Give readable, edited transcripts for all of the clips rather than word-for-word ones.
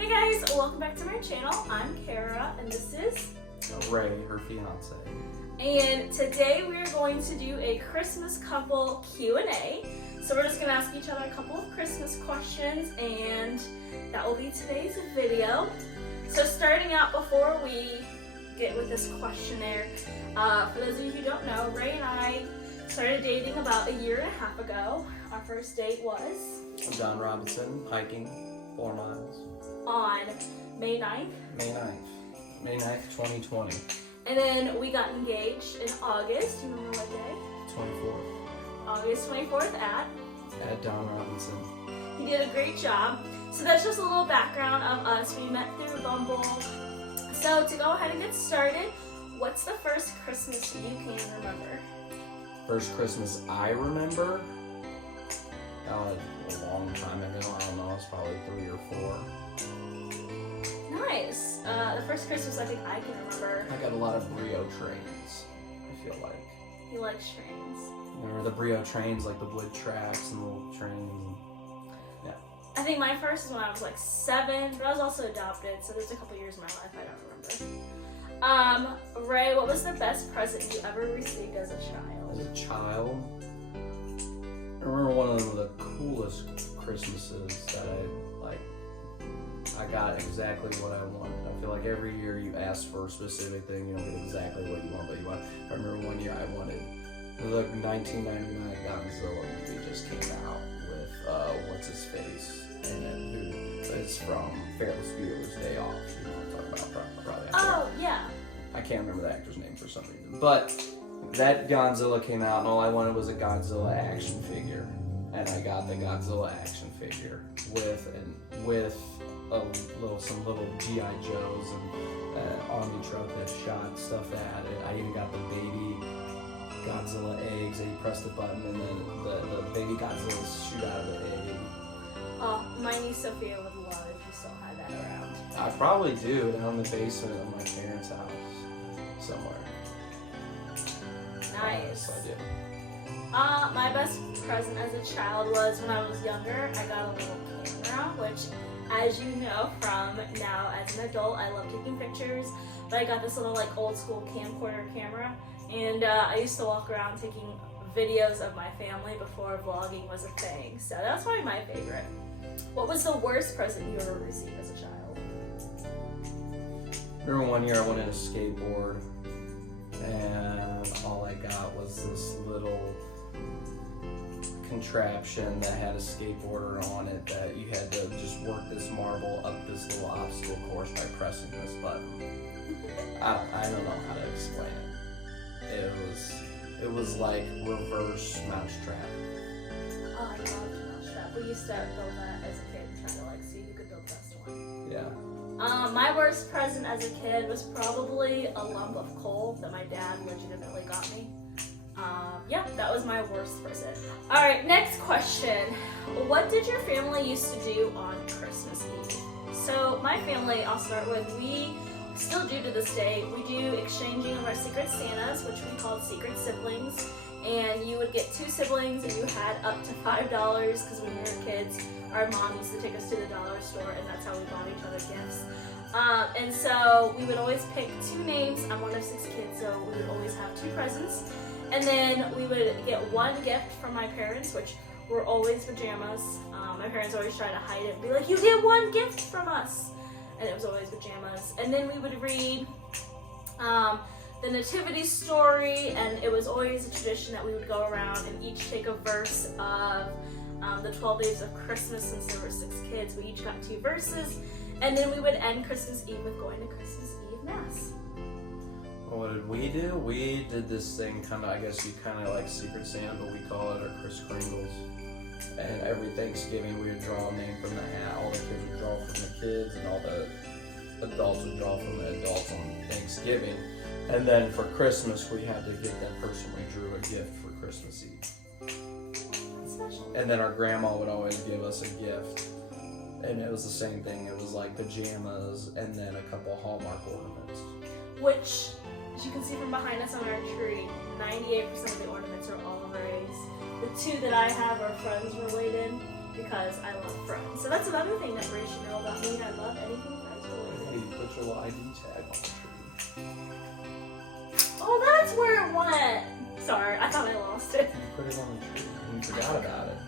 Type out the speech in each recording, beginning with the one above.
Hey guys, welcome back to my channel. I'm Kara and this is Ray, her fiance. And today we are going to do a Christmas couple Q&A. So we're just going to ask each other a couple of Christmas questions and that will be today's video. So starting out before we get with this questionnaire, for those of you who don't know, Ray and I started dating about a year and a half ago. Our first date was John Robinson, hiking 4 miles. On May 9th. May 9th, 2020. And then we got engaged in August. Do you remember what day? 24th. August 24th at Don Robinson. He did a great job. So that's just a little background of us. We met through Bumble. So to go ahead and get started, what's the first Christmas you can remember? First Christmas I remember? A long time ago. I don't know. It's probably 3 or 4. Nice. The first Christmas I think I can remember. I got a lot of Brio trains, I feel like. He likes trains. Remember the Brio trains, like the wood tracks and the little trains? Yeah. I think my first is when I was like 7, but I was also adopted, so there's a couple years in my life I don't remember. Ray, what was the best present you ever received as a child? As a child, I remember one of the coolest Christmases that I got exactly what I wanted. I feel like every year you ask for a specific thing, you don't get exactly what you want, but you want. I remember one year I wanted the 1999 Godzilla movie just came out with what's his face, and then it's from Ferris Bueller's Day Off. You know what I'm talking about? Probably. Oh yeah. I can't remember the actor's name for some reason, but that Godzilla came out, and all I wanted was a Godzilla action figure, and I got the Godzilla action figure with some little G.I. Joes and army truck that shot stuff at it. I even got the baby Godzilla eggs, and you press the button, and then the baby Godzillas shoot out of the egg. Oh, my niece Sophia would love if you still had that around. I probably do, down in the basement of my parents' house somewhere. Nice. Yes, I do. My best present as a child was when I was younger. I got a little camera, which, as you know from now as an adult, I love taking pictures. But I got this little like old school camcorder camera, and I used to walk around taking videos of my family before vlogging was a thing. So that's probably my favorite. What was the worst present you ever received as a child? Remember one year I wanted a skateboard, and all I got was this little contraption that had a skateboarder on it that you had to just work this marble up this little obstacle course by pressing this button. I don't know how to explain it. It was like reverse mousetrap. Oh, I loved Mousetrap. We used to build that as a kid and try to like see who could build the best one. Yeah. My worst present as a kid was probably a lump of coal that my dad legitimately got me. Yeah, that was my worst present. All right, next question. What did your family used to do on Christmas Eve? So my family, I'll start with, we still do to this day. We do exchanging of our secret Santas, which we called secret siblings. And you would get 2 siblings and you had up to $5 because when we were kids, our mom used to take us to the dollar store and that's how we bought each other gifts. And so we would always pick 2 names. I'm one of 6 kids, so we would always have 2 presents. And then we would get 1 gift from my parents, which were always pajamas. My parents always tried to hide it and be like, you get 1 gift from us. And it was always pajamas. And then we would read the nativity story, and it was always a tradition that we would go around and each take a verse of the 12 days of Christmas. Since there were 6 kids, we each got 2 verses. And then we would end Christmas Eve with going to Christmas Eve Mass. What did we do? We did this thing I guess you kind of like Secret Santa, but we call it our Kris Kringles. And every Thanksgiving we would draw a name from the hat. All the kids would draw from the kids, and all the adults would draw from the adults on Thanksgiving. And then for Christmas, we had to give that person we drew a gift for Christmas Eve. That's special. And then our grandma would always give us a gift. And it was the same thing. It was like pajamas and then a couple Hallmark ornaments. Which, as you can see from behind us on our tree, 98% of the ornaments are all Ray's. The 2 that I have are friends related. because I love Friends. So that's another thing that Ray should know about me. I love anything Friends related. Hey, you put your little ID tag on the tree. Oh, that's where it went. Sorry, I thought I lost it. You put it on the tree and you forgot about it.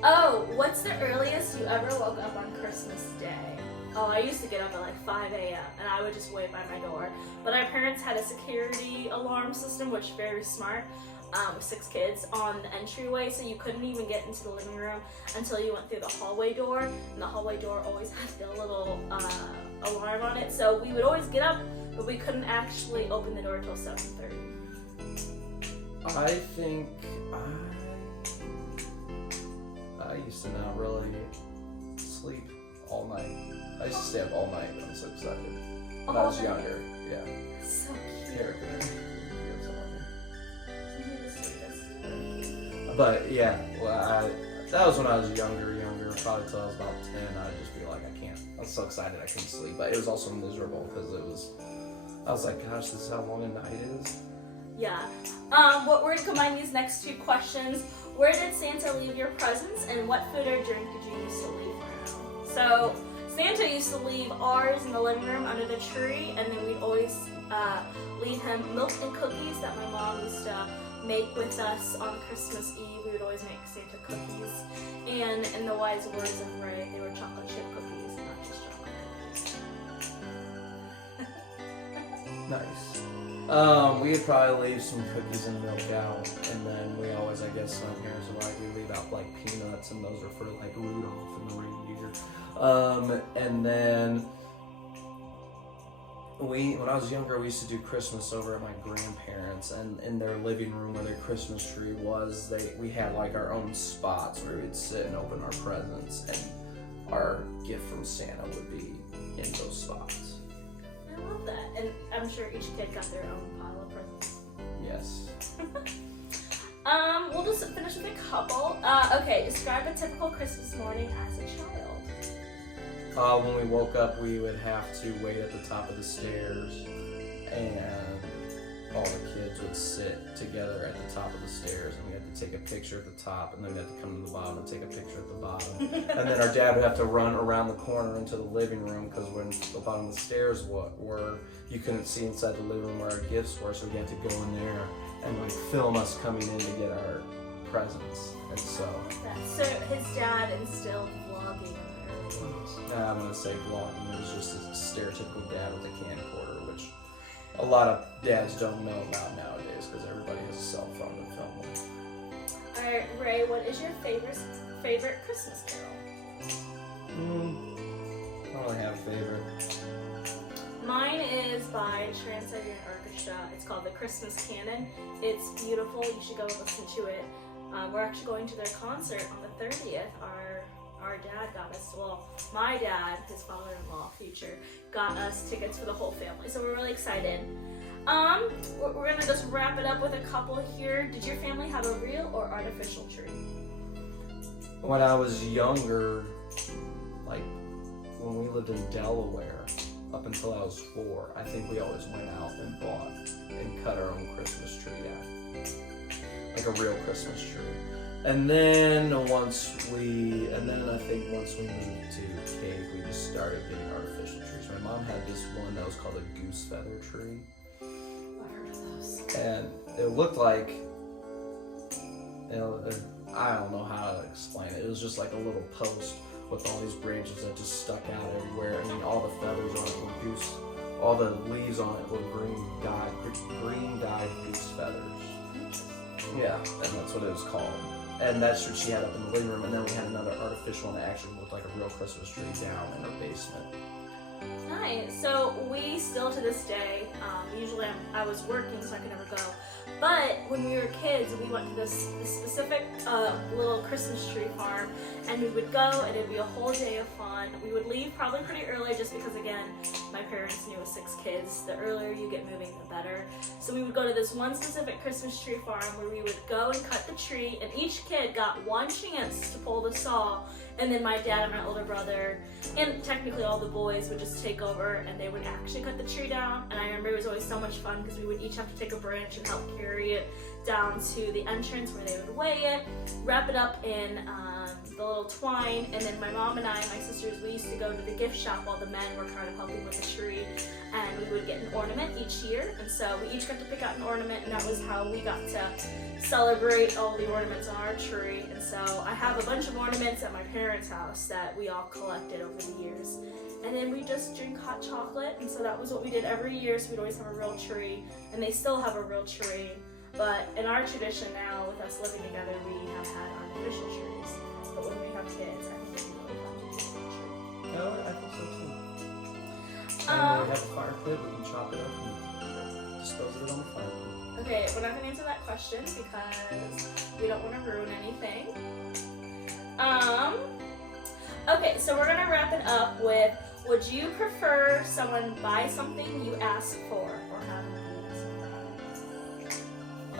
Oh, what's the earliest you ever woke up on Christmas Day? Oh, I used to get up at like 5 a.m. and I would just wait by my door. But our parents had a security alarm system, which is very smart, with 6 kids on the entryway, so you couldn't even get into the living room until you went through the hallway door. And the hallway door always had the little alarm on it, so we would always get up, but we couldn't actually open the door until 7:30. I think I used to not really sleep all night. I used to stay up all night, but I'm so excited. When I was younger, yeah. So cute. Here, but yeah, well, that was when I was younger, probably till I was about 10. I'd just be like, I can't. I was so excited I couldn't sleep, but it was also miserable because I was like, gosh, this is how long a night is. Yeah. We're going to combine these next 2 questions. Where did Santa leave your presents, and what food or drink did you used to leave for him? So, Santa used to leave ours in the living room under the tree, and then we'd always leave him milk and cookies that my mom used to make with us on Christmas Eve. We would always make Santa cookies. And in the wise words of Ray, they were chocolate chip cookies, not just chocolate cookies. Nice. We would probably leave some cookies and milk out, and then we always, I guess, my parents would we leave out like peanuts, and those are for like Rudolph and the reindeer. And then when I was younger, we used to do Christmas over at my grandparents, and in their living room where their Christmas tree was, we had like our own spots where we'd sit and open our presents, and our gift from Santa would be in those spots. I love that. And I'm sure each kid got their own pile of presents. Yes. We'll just finish with a couple. Okay, describe a typical Christmas morning as a child. When we woke up, we would have to wait at the top of the stairs, and all the kids would sit together at the top of the stairs, and we had to take a picture at the top, and then we had to come to the bottom and take a picture at the bottom. And then our dad would have to run around the corner into the living room, because when the bottom of the stairs were, you couldn't see inside the living room where our gifts were, so we had to go in there and like film us coming in to get our presents. And so his dad instilled vlogging in the early age. I'm gonna say vlogging. It was just a stereotypical dad with a camcorder, which a lot of dads don't know about nowadays because everybody has a cell phone to film with. Alright, Ray, what is your favorite Christmas carol? I don't really have a favorite. Mine is by Trans-Siberian Orchestra. It's called The Christmas Canon. It's beautiful. You should go listen to it. We're actually going to their concert on the 30th. Our dad got us, my dad, his father-in-law, future, got us tickets for the whole family. So we're really excited. We're gonna just wrap it up with a couple here. Did your family have a real or artificial tree? When I was younger, like when we lived in Delaware, up until I was 4, I think we always went out and bought and cut our own Christmas tree down. Like a real Christmas tree. And then I think once we moved to Cape, we just started getting artificial trees. My mom had this one that was called a goose feather tree. I've heard of those. And it looked like, I don't know how to explain it. It was just like a little post with all these branches that just stuck out everywhere. And all the feathers on it were goose, all the leaves on it were green dyed goose feathers. Yeah, and that's what it was called. And that's what she had up in the living room. And then we had another artificial one that actually looked like a real Christmas tree down in her basement. Nice. So we still to this day, usually I was working so I could never go, but when we were kids we went to this specific little Christmas tree farm, and we would go and it'd be a whole day of fun. We would leave probably pretty early just because, again, my parents knew with 6 kids, the earlier you get moving the better. So we would go to this one specific Christmas tree farm where we would go and cut the tree, and each kid got one chance to pull the saw, and then my dad and my older brother, and technically all the boys, would just take over and they would actually cut the tree down. And I remember it was always so much fun because we would each have to take a branch and help carry it down to the entrance where they would weigh it, wrap it up in the little twine, and then my mom and I, my sisters, we used to go to the gift shop while the men were kind of helping with the tree, and we would get an ornament each year, and so we each got to pick out an ornament, and that was how we got to celebrate all the ornaments on our tree. And so I have a bunch of ornaments at my parents' house that we all collected over the years. And then we just drink hot chocolate, and so that was what we did every year, so we'd always have a real tree, and they still have a real tree. But in our tradition now, with us living together, we have had artificial trees. But when we have kids, I think it'd be really fun to do a real tree. No, I think so too. And we have a fire pit, we can chop it up and dispose of it on the fire pit. Okay, we're not gonna answer that question because we don't want to ruin anything. Okay, so we're gonna wrap it up with, would you prefer someone buy something you ask for or have them do something?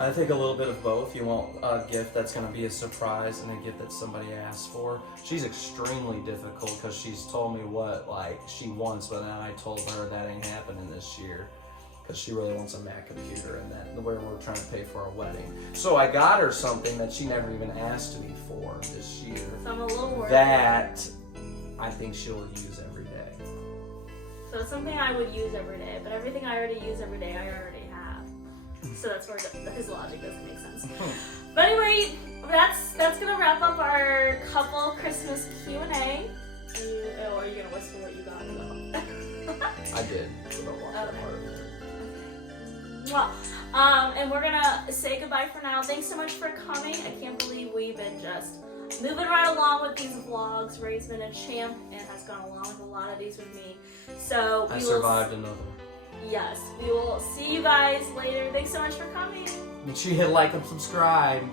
I think a little bit of both. You want a gift that's going to be a surprise and a gift that somebody asked for. She's extremely difficult because she's told me what she wants, but then I told her that ain't happening this year because she really wants a Mac computer and that where we're trying to pay for our wedding. So I got her something that she never even asked me for this year. So I'm a little worried. That I think she'll use every day. So it's something I would use every day, but everything I already use every day, I already have. So that's where his logic doesn't make sense. But anyway, that's gonna wrap up our couple Christmas Q&A. Are you gonna whisper what you got? I did. So don't watch that part of it. Mwah. And we're gonna say goodbye for now. Thanks so much for coming. I can't believe we've been just moving right along with these vlogs. Ray's been a champ and has gone along with a lot of these with me. So I survived another. Yes, we will see you guys later. Thanks so much for coming. Make sure you hit like and subscribe.